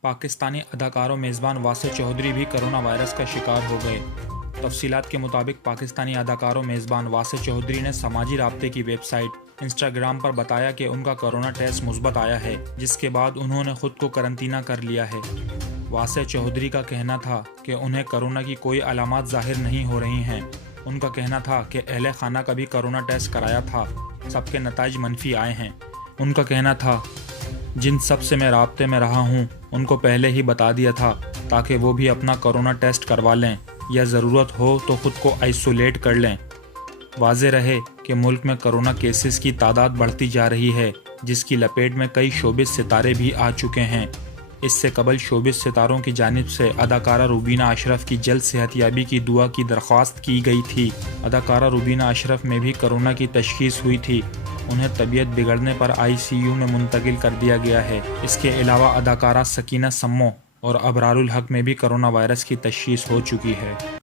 پاکستانی اداکار و میزبان واسع چودھری بھی کرونا وائرس کا شکار ہو گئے۔ تفصیلات کے مطابق پاکستانی اداکار و میزبان واسع چودھری نے سماجی رابطے کی ویب سائٹ انسٹاگرام پر بتایا کہ ان کا کرونا ٹیسٹ مثبت آیا ہے، جس کے بعد انہوں نے خود کو قرنطینہ کر لیا ہے۔ واسع چودھری کا کہنا تھا کہ انہیں کرونا کی کوئی علامات ظاہر نہیں ہو رہی ہیں۔ ان کا کہنا تھا کہ اہل خانہ کا بھی کرونا ٹیسٹ کرایا تھا، سب کے نتائج منفی آئے ہیں۔ ان کا کہنا تھا جن سب سے میں رابطے میں رہا ہوں ان کو پہلے ہی بتا دیا تھا تاکہ وہ بھی اپنا کرونا ٹیسٹ کروا لیں یا ضرورت ہو تو خود کو آئسولیٹ کر لیں۔ واضح رہے کہ ملک میں کرونا کیسز کی تعداد بڑھتی جا رہی ہے، جس کی لپیٹ میں کئی شوبز ستارے بھی آ چکے ہیں۔ اس سے قبل شوبز ستاروں کی جانب سے اداکارہ روبینہ اشرف کی جلد صحت یابی کی دعا کی درخواست کی گئی تھی۔ اداکارہ روبینہ اشرف میں بھی کرونا کی تشخیص ہوئی تھی۔ انہیں طبیعت بگڑنے پر ICU میں منتقل کر دیا گیا ہے۔ اس کے علاوہ اداکارہ سکینہ سمو اور ابرار الحق میں بھی کرونا وائرس کی تشخیص ہو چکی ہے۔